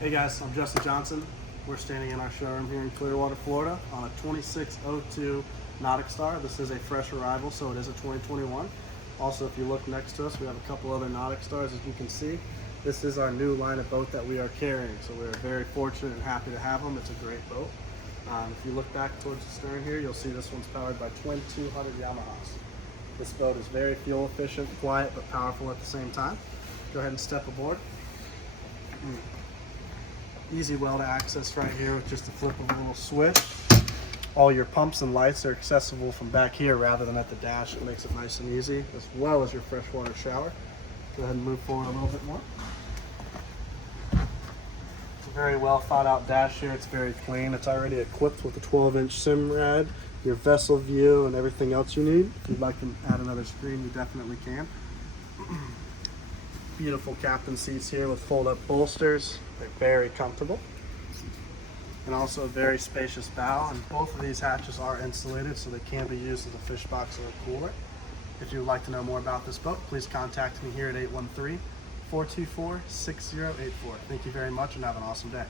Hey guys, I'm Justin Johnson. We're standing in our showroom here in Clearwater, Florida on a 2602 Nautic Star. This is a fresh arrival, so it is a 2021. Also, if you look next to us, we have a couple other Nautic Stars, as you can see. This is our new line of boat that we are carrying, so we're very fortunate and happy to have them. It's a great boat. If you look back towards the stern here, you'll see this one's powered by twin 200 Yamahas. This boat is very fuel efficient, quiet, but powerful at the same time. Go ahead and step aboard. Easy well to access right here with just the flip of a little switch. All your pumps and lights are accessible from back here rather than at the dash. It makes it nice and easy, as well as your freshwater shower. Go ahead and move forward a little bit more. It's a very well thought out dash here. It's very clean. It's already equipped with a 12-inch sim rad, your vessel view, and everything else you need. If you'd like to add another screen, you definitely can. Beautiful captain seats here with fold-up bolsters. They're very comfortable. And also a very spacious bow. And both of these hatches are insulated, so they can be used as a fish box or a cooler. If you would like to know more about this boat, please contact me here at 813-424-6084. Thank you very much and have an awesome day.